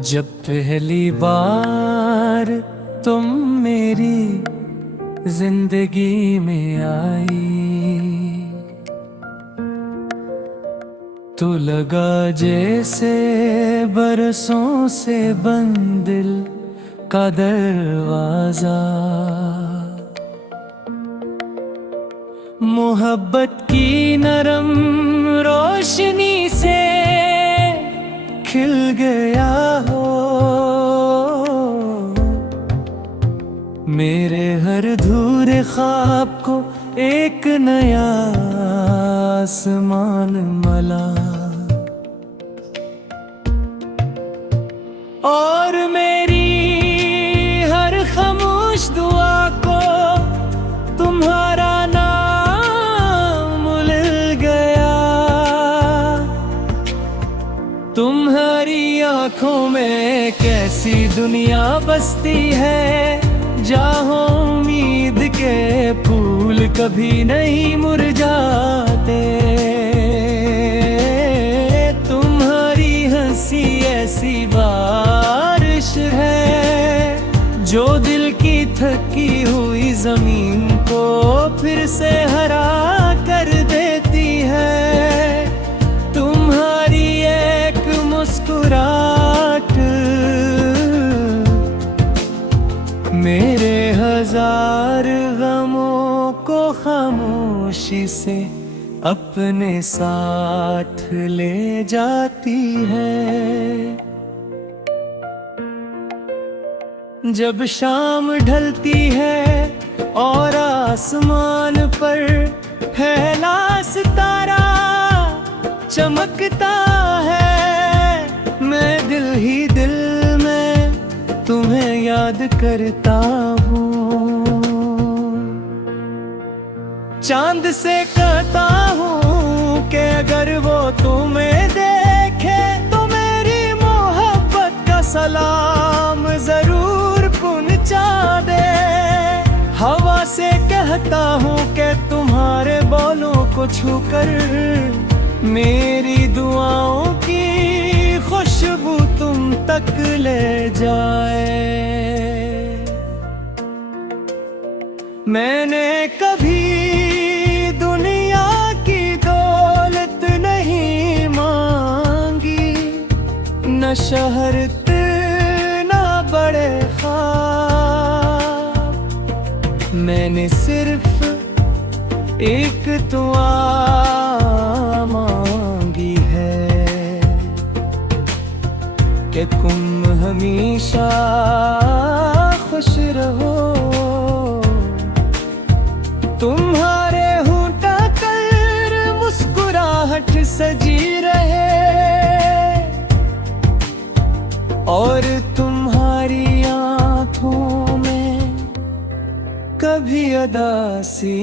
जब पहली बार तुम मेरी जिंदगी में आई तो लगा जैसे बरसों से बंद दिल का दरवाजा। मोहब्बत की नरम रोशनी से खिल गया हो मेरे हर अधूरे ख्वाब को एक नया आसमान मला। और मेरी हर खामोश दुआ को तुम्हारा नाम मिल गया। तुम्हारी आंखों में कैसी दुनिया बसती है जहाँ उम्मीद के फूल कभी नहीं मुरझाते। तुम्हारी हंसी ऐसी बारिश है जो दिल की थकी हुई जमीन को फिर से हरा कर देती है। तुम्हारी एक मुस्कुराहट मेरे हजार गमों को खामोशी से अपने साथ ले जाती है। जब शाम ढलती है और आसमान पर पहला सितारा चमकता है, मैं दिल ही दिल में तुम्हें याद करता हूँ। चांद से कहता हूँ कि अगर वो तुम्हें देखे तो मेरी मोहब्बत का सलाम जरूर पहुंचा दे। हवा से कहता हूँ कि तुम्हारे बालों को छूकर मेरी दुआओं की खुशबू तुम तक ले जाए। मैंने कभी दुनिया की दौलत नहीं मांगी, न शहरत न बड़े ख्वाब। मैंने सिर्फ एक दुआ मांगी है कि तुम हमेशा खुश रहो। तुम्हारे होंठा कर मुस्कुराहट सजी रहे और तुम्हारी आंखों में कभी उदासी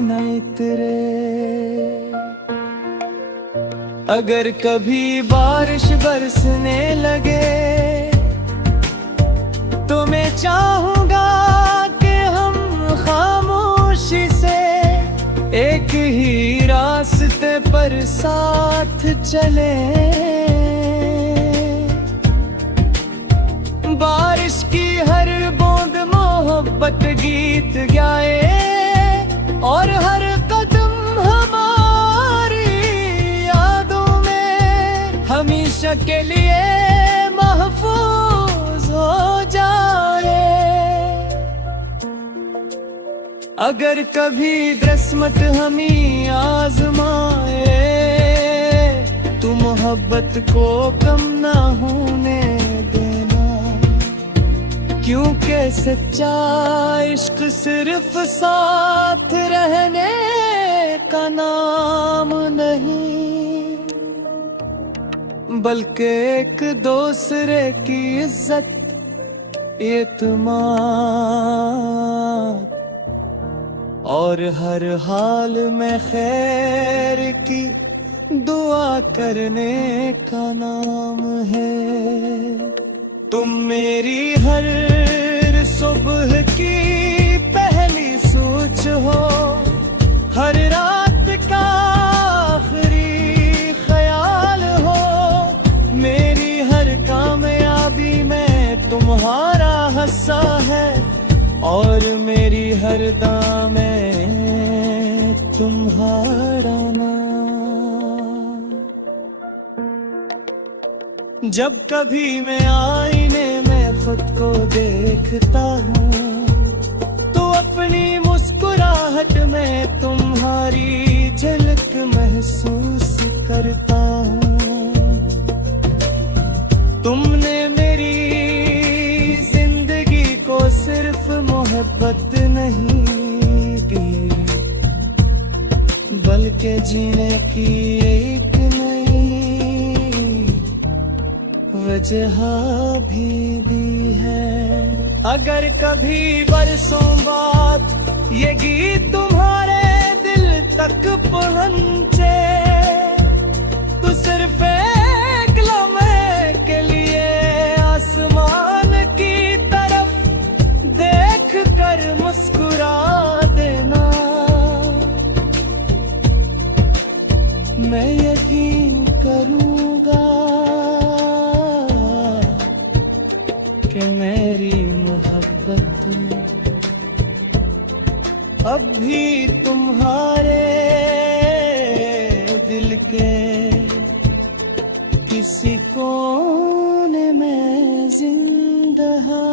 न उतरे। अगर कभी बारिश बरसने लगे तो मैं चाहूंगा कि हम खामोशी से एक ही रास्ते पर साथ चले। बारिश की हर बूंद मोहब्बत गीत गाए और हर कदम हमारी यादों में हमेशा के लिए महफूज हो जाए। अगर कभी किस्मत हमें आजमाए तो मोहब्बत को कम ना होने देना, क्योंकि सच्चा इश्क सिर्फ साथ रहने का नाम नहीं बल्कि एक दूसरे की इज्जत, एतमाद और हर हाल में खैर की दुआ करने का नाम है। तुम मेरी हर सुबह की पहली सोच हो, हर रात का आखिरी ख्याल हो, मेरी हर कामयाबी और मेरी हर दां में तुम्हारा नाम। जब कभी मैं आईने में खुद को देखता हूँ तो अपनी मुस्कुराहट में तुम्हारी झलक महसूस करता हूँ। तुमने मेरी जिंदगी को सिर्फ मोहब्बत नहीं दी, बल्कि जीने की एक नई वजह भी दी है। अगर कभी बरसों बाद ये गीत तुम्हारे दिल तक पहुंचे तो सिर्फ एक लम्हे के लिए आसमान की तरफ देख कर मुस्कुरा देना। मैं यकीन करूंगा कि मेरी मोहब्बत अब भी तुम्हारे दिल के किसी कोने में जिंदा है।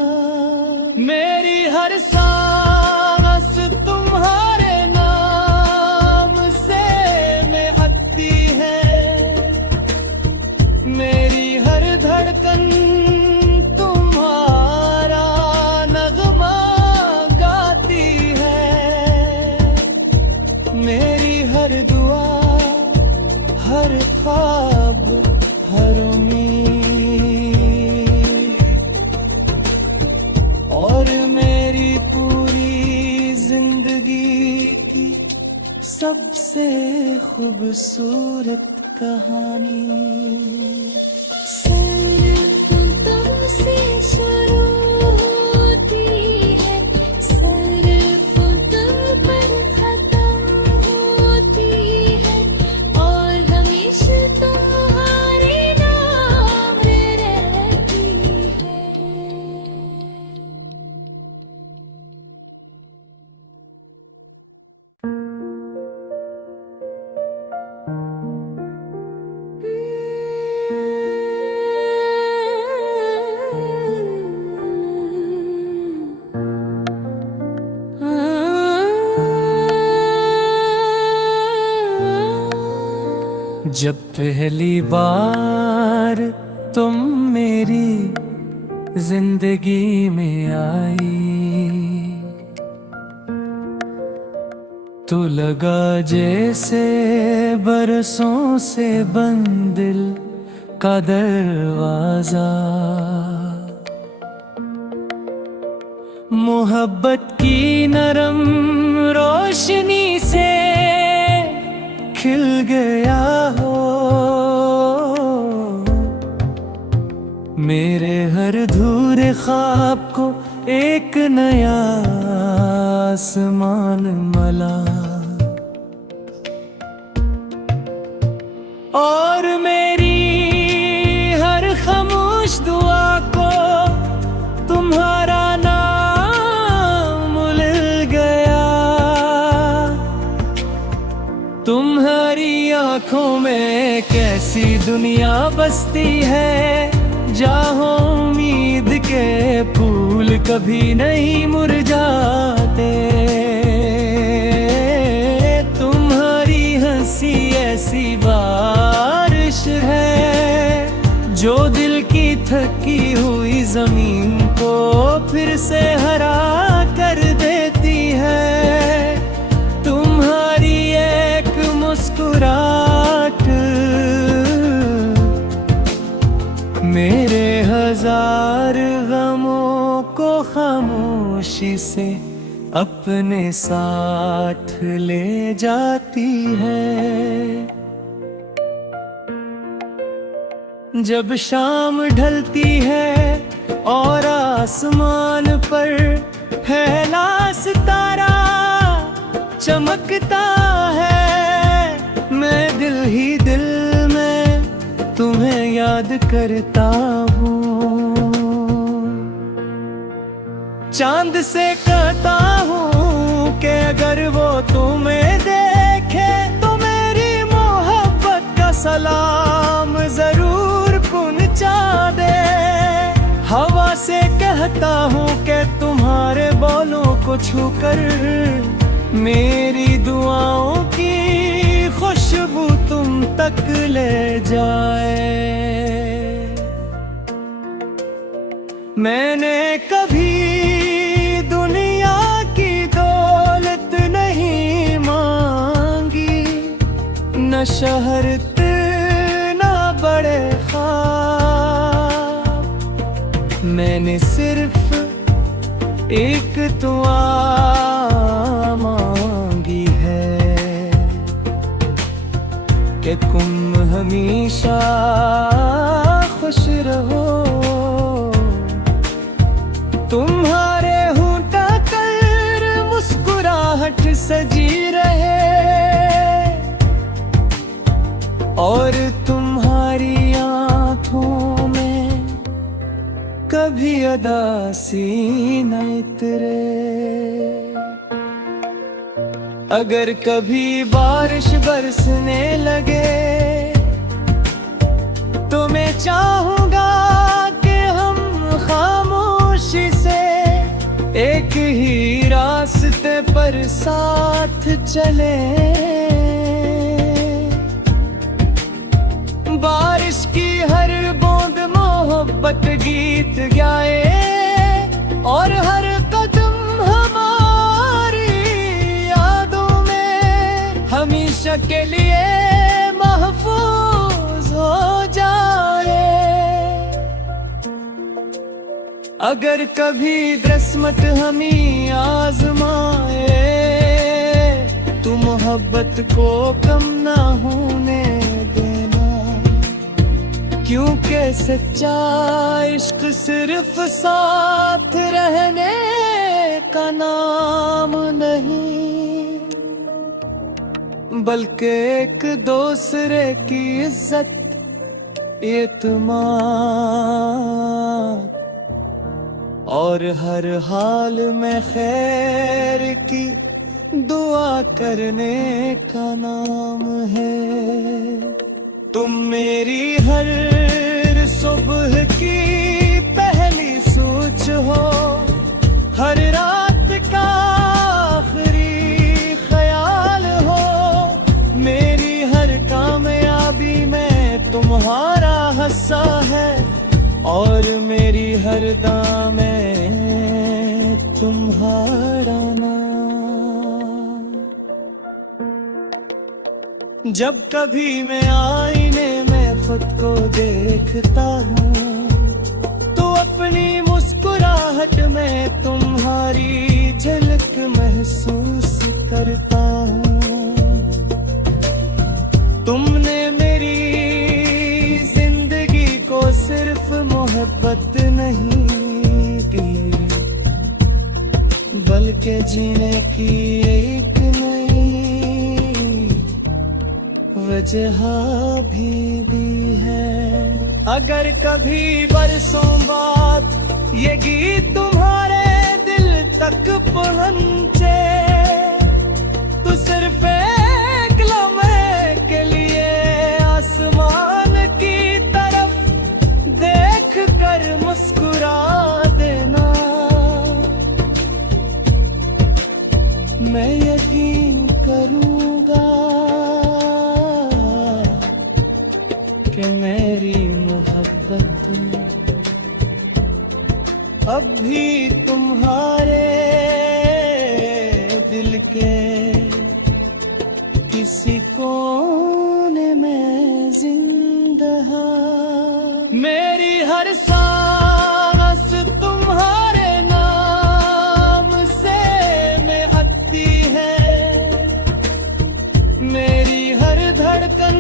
मेरी हर सांस तुम्हारे नाम से महकती है, मेरी हर धड़कन तुम्हारा नगमा गाती है। मेरी हर दुआ, हर ख्वाब, हर उम्मीद और मेरी पूरी जिंदगी की सबसे खूबसूरत कहानी सिर्फ तुमसे शुरू होती है, सिर्फ तुम पर खत्म होती है और हमेशा तुम्हारे नाम रहती है। जब पहली बार तुम मेरी जिंदगी में आई तो लगा जैसे बरसों से बंद दिल का दरवाजा। मोहब्बत की नरम रोशनी से खिल गया हो मेरे हर अधूरे ख्वाब को एक नया आसमान मला। और मेरी हर खामोश दुआ को तुम्हारा नाम मिल गया। तुम्हारी आंखों में कैसी दुनिया बसती है जहाँ उम्मीद के फूल कभी नहीं मुरझाते। तुम्हारी हंसी ऐसी बारिश है जो दिल की थकी हुई जमीन को फिर से हरा कर देती है। तुम्हारी एक मुस्कुराहट मेरे हजार गमों को खामोशी से अपने साथ ले जाती है। जब शाम ढलती है और आसमान पर है लाल सितारा चमकता है, मैं दिल ही दिल में तुम्हें याद करता हूँ। चांद से कहता हूँ कि अगर वो तुम्हें देखे तो मेरी मोहब्बत का सलाम जरूर पहुंचा दे। हवा से कहता हूँ कि तुम्हारे बालों को छूकर मेरी दुआओं की खुशबू तुम तक ले जाए। मैंने कभी दुनिया की दौलत नहीं मांगी, न शहरत न बड़े ख्वाब। मैंने सिर्फ एक दुआ मांगी है कि तुम हमेशा खुश रहो। तुम्हारे होंठों पर मुस्कुराहट सजी रहे और तुम्हारी आंखों में कभी उदासी न उतरे। अगर कभी बारिश बरसने लगे तो मैं चाहूंगा कि हम खामोशी से एक ही रास्ते पर साथ चले। बारिश की हर बूंद मोहब्बत गीत गाए और हर कदम हमारी यादों में हमेशा के लिए महफूज हो जाए। अगर कभी किस्मत हमें आजमाए तो मोहब्बत को कम ना होने देना, क्योंकि सच्चा इश्क सिर्फ साथ रहने का नाम नहीं, बल्कि एक दूसरे की इज्जत, एतमाद और हर हाल में खैर की दुआ करने का नाम है। तुम मेरी हर सुबह की पहली सोच हो, हर रात का आखिरी ख्याल हो। मेरी हर कामयाबी में तुम्हारा हिस्सा है और मेरी हर दाम में तुम्हारा नाम। जब कभी मैं आईने में खुद को देखता हूँ तो अपनी मुस्कुराहट में तुम्हारी झलक महसूस करता हूँ। तुमने मेरी जिंदगी को सिर्फ मोहब्बत नहीं दी, बल्कि जीने की एक नई वजह भी दी है। अगर कभी बरसों बाद ये गीत तुम्हारे दिल तक पहुंचे तो सिर्फ एक लम्हे के लिए आसमान की तरफ देख कर मुस्कुरा देना। मैं यकीन करूंगा कि मेरी मोहब्बत अब भी तुम्हारे दिल के किसी कोने में जिंदा है। मेरी हर सांस तुम्हारे नाम से महकती है, मेरी हर धड़कन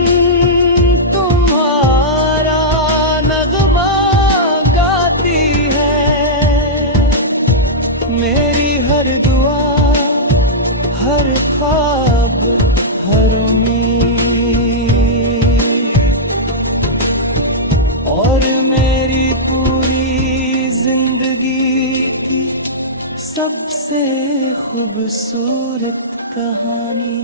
तुम्हारा नगमा गाती है। मेरी हर दुआ, हर ख्वाब, हर उम्मीद और मेरी पूरी जिंदगी की सबसे खूबसूरत कहानी।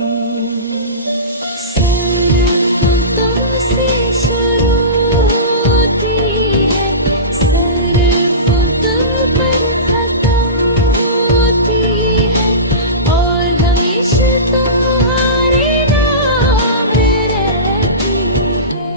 सर्वों तुमसे शुरू होती है, सर्वों तुम पर खत्म होती है, और हमेशा तुम्हारे नाम रहती है।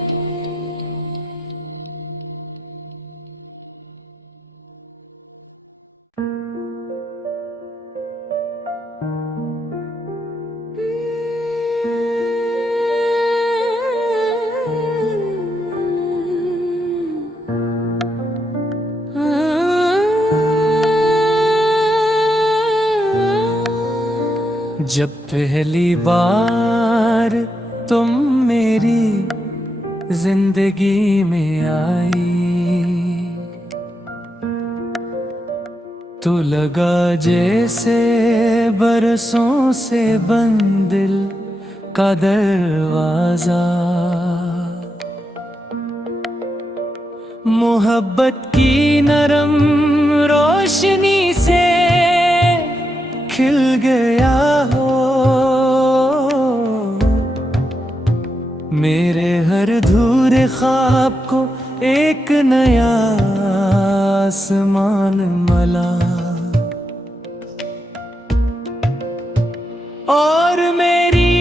जब पहली बार तुम मेरी जिंदगी में आई, तो लगा जैसे बरसों से बंद दिल का दरवाजा। मोहब्बत की नरम रोशनी से खिल गया हो मेरे हर अधूरे ख्वाब को एक नया आसमान मिला, और मेरी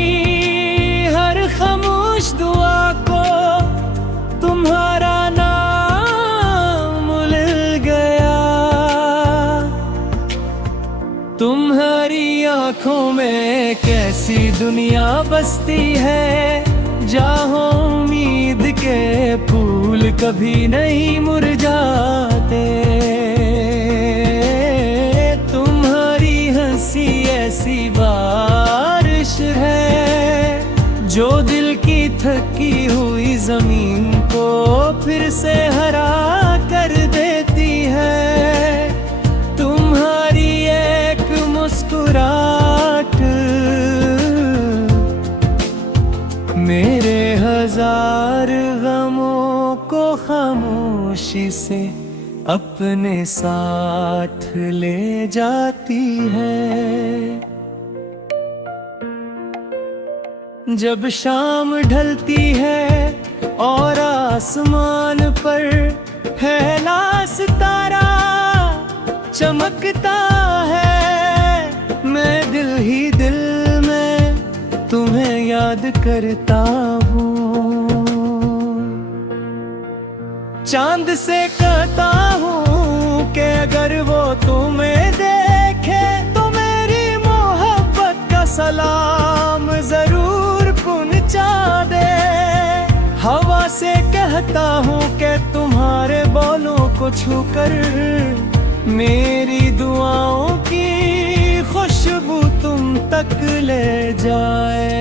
हर खामोश दुआ को तुम्हारा नाम मिल गया। तुम्हारी आंखों में कैसी दुनिया बसती है, जहाँ उम्मीद के फूल कभी नहीं मुरझाते। तुम्हारी हंसी ऐसी बारिश है जो दिल की थकी हुई जमीन को फिर से हरा कर देती है। तुम्हारी एक मुस्कुराहट मेरे हजार गमों को खामोशी से अपने साथ ले जाती है। जब शाम ढलती है और आसमान पर है लाल सितारा चमकता है, मैं दिल ही दिल में तुम्हें याद करता हूँ। चांद से कहता हूँ कि अगर वो तुम्हें देखे तो मेरी मोहब्बत का सलाम जरूर पहुंचा दे। हवा से कहता हूँ कि तुम्हारे बोलों को छूकर मेरी दुआओं की खुशबू तुम तक ले जाए।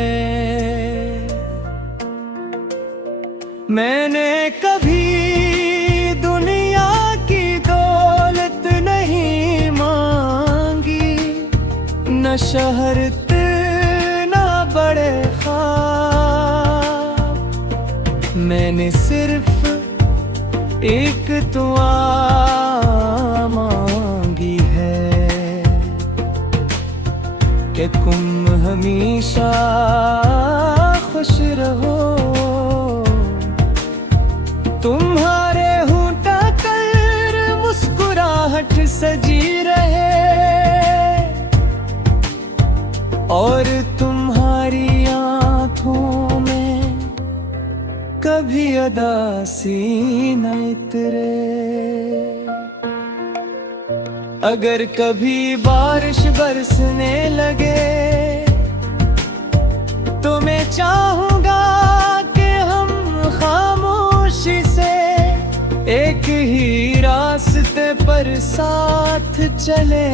मैंने कभी दुनिया की दौलत नहीं मांगी, न शहरत न बड़े ख्वाब, मैंने सिर्फ एक दुआ मांगी है कि तुम हमेशा खुश रहो। तुम्हारे होंठा कर मुस्कुराहट सजी रहे, और तुम्हारी आंखों में कभी उदासी न उतरे। अगर कभी बारिश बरसने लगे तो मैं चाहूंगा कि हम खामोशी से एक ही रास्ते पर साथ चले।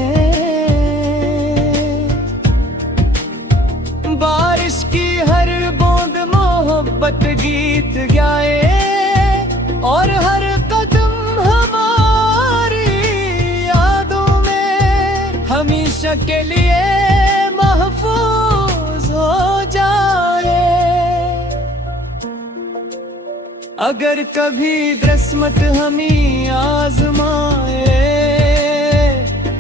बारिश की हर बूंद मोहब्बत गीत गाए, और हर कदम हमारी यादों में हमेशा के लिए महफूज हो जाए। अगर कभी किस्मत हमें आजमाए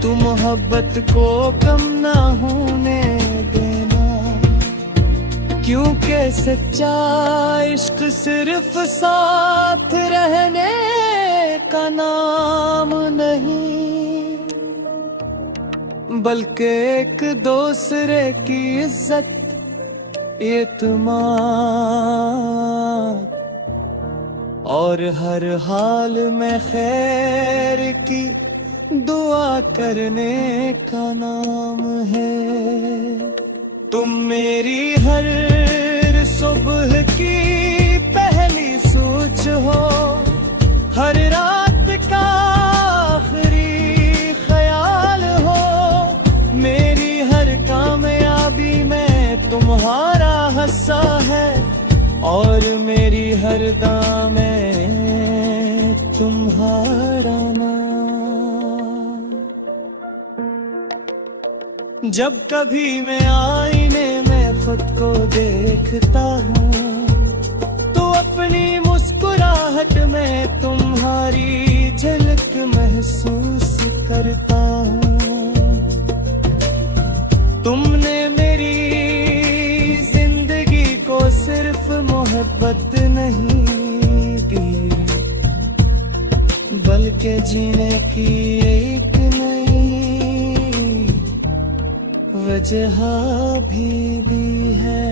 तो मोहब्बत को कम ना होने देना, क्योंकि सच्चा इश्क सिर्फ साथ रहने का नाम नहीं, बल्कि एक दूसरे की इज्जत, एतमाद और हर हाल में खैर की दुआ करने का नाम है। तुम मेरी हर सुबह की पहली सोच हो, हर रात का आखिरी ख्याल हो, मेरी हर कामयाबी में तुम्हारा हिस्सा है, और मेरी हर दाम में तुम्हारा नाम। जब कभी मैं आईने में खुद को देखता हूँ, तो अपनी मुस्कुराहट में तुम्हारी झलक महसूस करता हूँ। तुमने मेरी जिंदगी को सिर्फ मोहब्बत नहीं दी, बल्कि जीने की एक नई वजह भी दी है।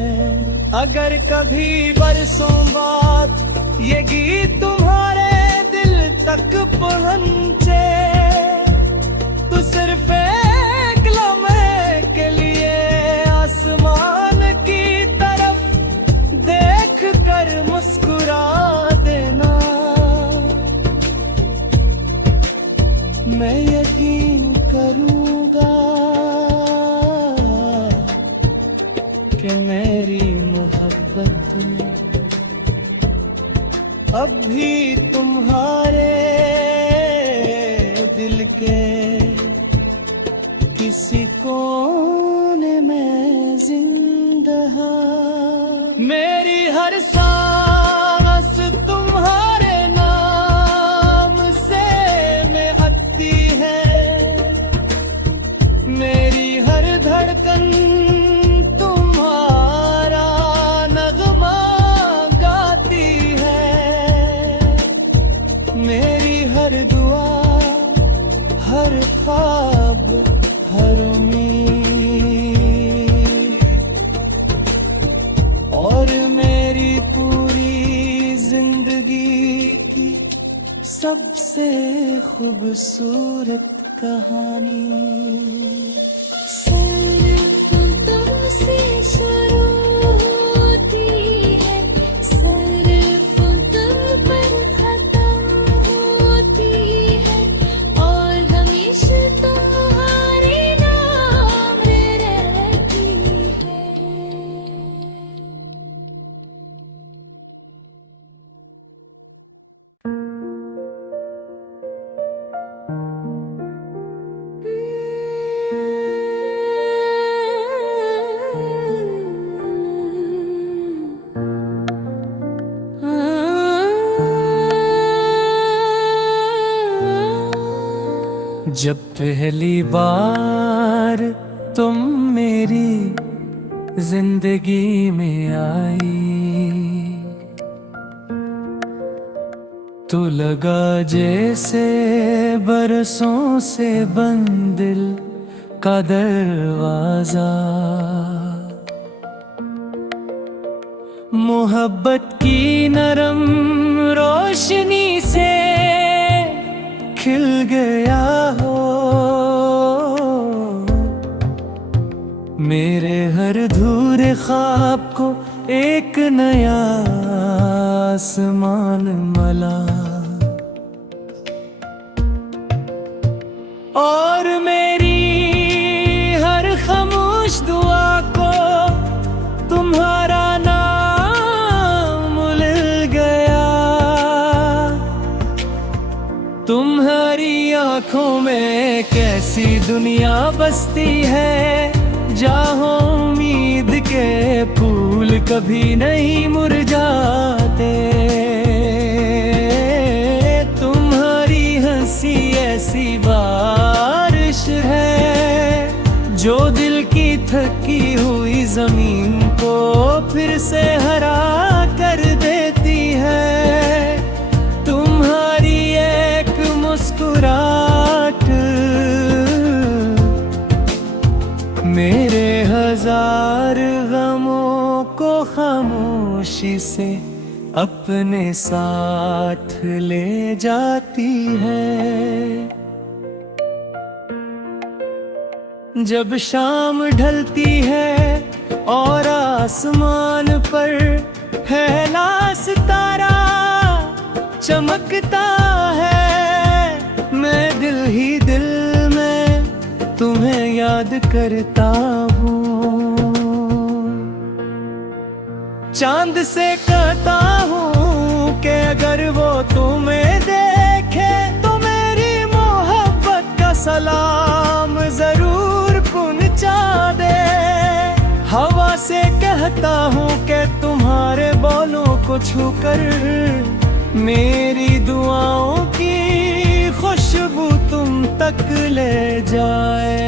अगर कभी बरसों बाद ये गीत तुम्हारे दिल तक पहुंचे, तो सिर्फ एक लम्हे के लिए आसमान की तरफ देख कर मुस्कुरा देना। मैं यकीन करूंगा कि मेरी मोहब्बत अब भी तुम्हारे दिल के किसी कोने में जिंदा है। मेरी हर सांस तुम्हारे नाम से महकती है, मेरी हर धड़कन तुम्हारा नगमा गाती है, मेरी हर दुआ, हर ख्वाब, हर उम्मीद और मेरी पूरी जिंदगी की सबसे खूबसूरत कहानी। सिर्फ तुमसे शुरू होती है, सिर्फ तुम पर खत्म होती है, और हमेशा तुम्हारे नाम रहती है। जब पहली बार तुम मेरी जिंदगी में आई, तो लगा जैसे बरसों से बंद दिल का दरवाजा। मोहब्बत की नरम रोशनी से खिल गया हो मेरे हर अधूरे ख्वाब को एक नया आसमान मला, और मेरी हर खामोश दुआ को तुम्हारा नाम मिल गया। तुम्हारी आंखों में कैसी दुनिया बसती है, जहाँ उम्मीद के फूल कभी नहीं मुरझाते। तुम्हारी हंसी ऐसी बारिश है से हरा कर देती है तुम्हारी एक मुस्कुराहट। मेरे हजार गमों को खामोशी से अपने साथ ले जाती है। जब शाम ढलती है और आसमान पर है लाल सितारा चमकता है, मैं दिल ही दिल में तुम्हें याद करता हूँ। चांद से कहता हूँ कि अगर वो तुम्हें देखे तो मेरी मोहब्बत का सलाम जरूर पहुंचा दे। हवा से कहता हूँ कि तुम्हारे बालों को छूकर मेरी दुआओं की खुशबू तुम तक ले जाए।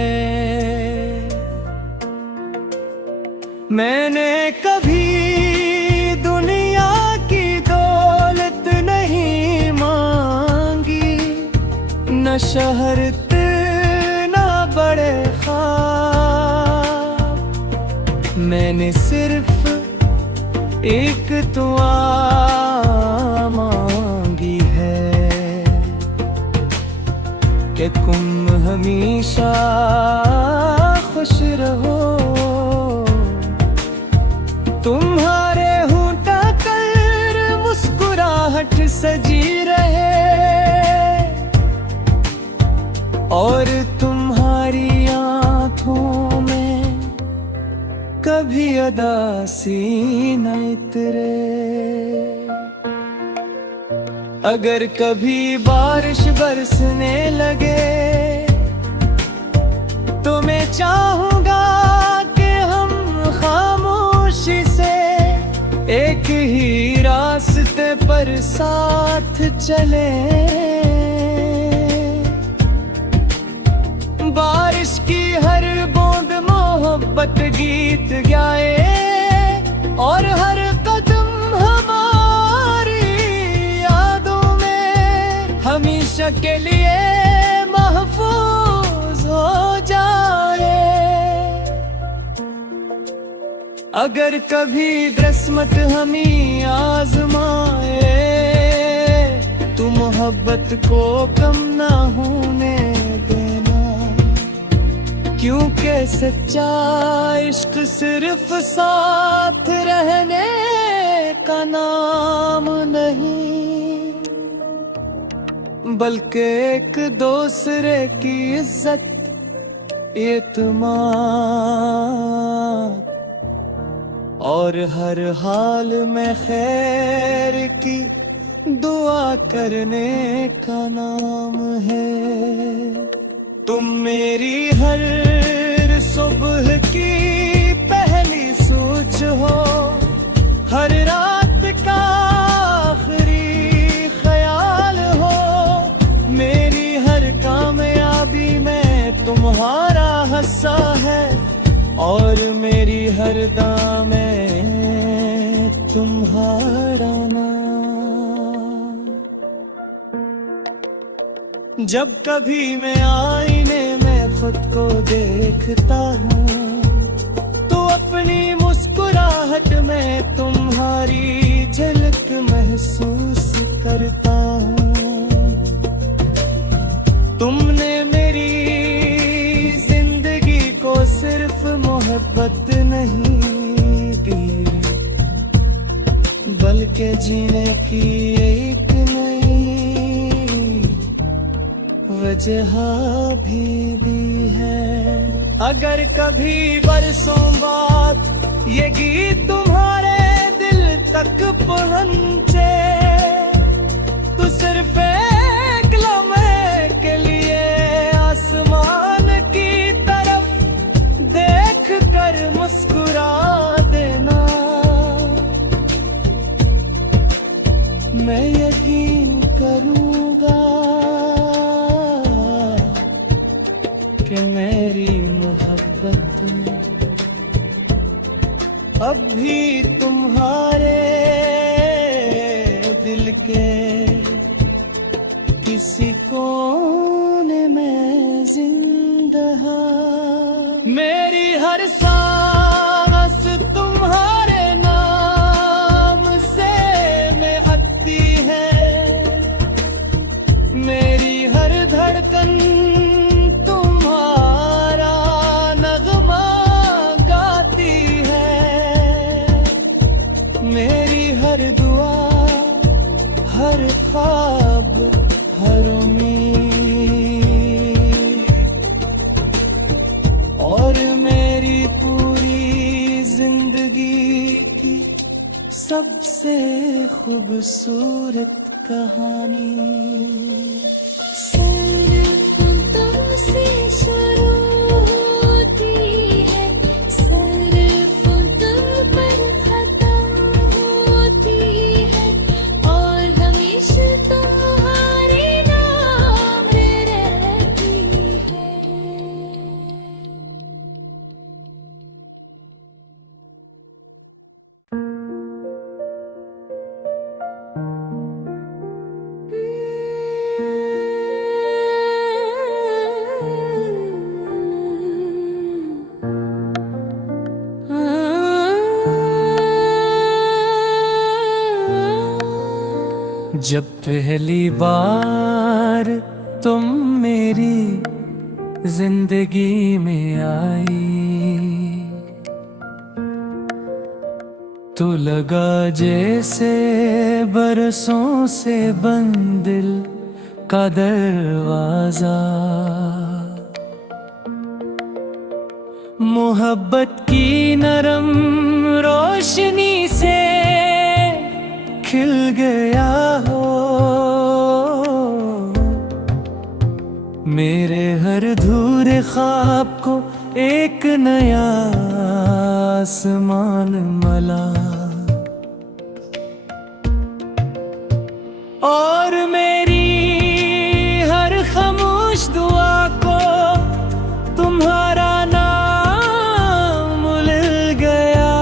मैंने कभी दुनिया की दौलत नहीं मांगी, न शहरत न बड़े ख्वाब। मैंने सिर्फ एक दुआ मांगी है कि तुम हमेशा खुश रहो। तुम्हारे होंठों पर मुस्कुराहट सजी रहे और तुम्हारी आंखों में कभी उदासी न उतरे। अगर कभी बारिश बरसने लगे तो मैं चाहूंगा कि हम खामोशी से एक ही रास्ते पर साथ चले। बारिश की हर बूंद मोहब्बत गीत गाए और हर कदम हमारी यादों में हमेशा के लिए महफूज हो जाए। अगर कभी किस्मत हमें आजमाए तो मोहब्बत को कम ना होने देना, क्योंकि सच्चा इश्क सिर्फ साथ रहने का नाम नहीं, बल्कि एक दूसरे की इज्जत, एतमाद और हर हाल में खैर की दुआ करने का नाम है। तुम मेरी हर सुबह की पहली सोच हो, हर रात का आखिरी ख्याल हो। मेरी हर कामयाबी में तुम्हारा हिस्सा है और मेरी हर दाम में तुम्हारा नाम। जब कभी मैं आईने में खुद को देखता हूँ तो अपनी मुस्कुराहट में तुम्हारी झलक महसूस करता हूँ। तुमने मेरी जिंदगी को सिर्फ मोहब्बत नहीं दी, बल्कि जीने की एक नई वजह भी दी है। अगर कभी बरसों बाद ये गीत तुम्हारे दिल तक पहुंचे तो सिर्फ एक लम्हे के लिए आसमान की तरफ देख कर मुस्कुरा देना। मैं यकीन करूंगा कि मेरी मोहब्बत अब भी तुम्हारे दिल के किसी कोने में जिंदा। मेरी हर सांस तुम्हारे नाम से महकती है, मेरी हर धड़कन तुम्हारा नगमा गाती है, मेरी हर दुआ, हर ख्वाब, हर उम्मीद और मेरी पूरी जिंदगी की सबसे खूबसूरत कहानी। सिर्फ तुमसे शुरू होती है, सिर्फ तुम पर खत्म होती है और हमेशा तुम्हारे नाम रहती है। जब पहली बार तुम मेरी जिंदगी में आई, तो लगा जैसे बरसों से बंद दिल का दरवाजा। मोहब्बत की नरम रोशनी से खिल गया हो मेरे हर अधूरे ख्वाब को एक नया आसमान मिला। और मेरी हर खामोश दुआ को तुम्हारा नाम मिल गया।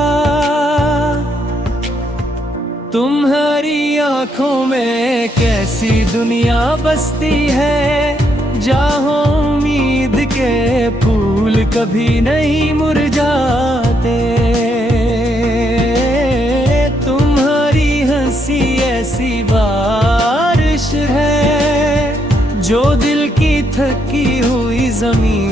तुम्हारी आंखों में कैसी दुनिया बसती है, जहाँ उम्मीद के फूल कभी नहीं मुरझाते। तुम्हारी हंसी ऐसी बारिश है जो दिल की थकी हुई जमीन